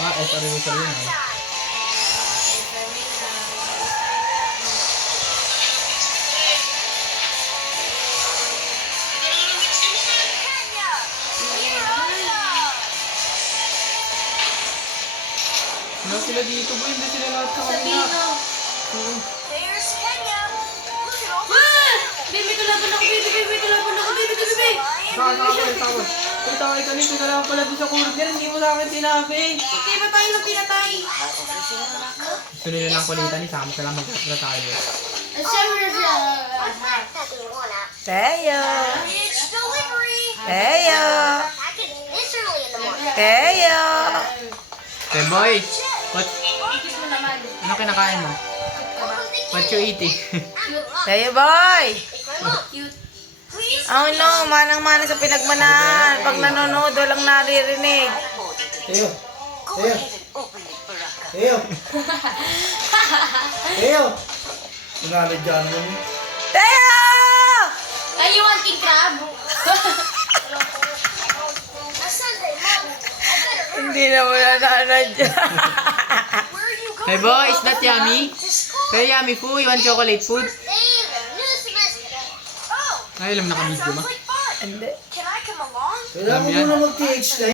Ah, SR yun. Wala sila dito boy, hindi sila lahat sa kanila. Baby, kalaban ako, baby, kalaban ako, baby. Saka. Uy, tawag ka nito, kailangan pala doon sa corner, hindi mo sa akin sinabi. Okay, patay ng pinatay. Gusto nila ng kulitan, isama ka lang magkakita tayo. Siyempre siya. Teo! Teo! Teo! Hey boy, Ikit mo naman. ano kinakain mo? What you eating? Teo boy! Cute. Oh no, manang-mana sa pinagmanahan. Pag nanonood, walang naririnig. Teo! Nangalad dyan mo. Teo! Are you want king crab? Hindi na mo nananadya. Hey boy, is that yummy? Very yummy food, you want chocolate food? Ay, alam na kami mo. Hindi. Kailangan mo muna mag-TH na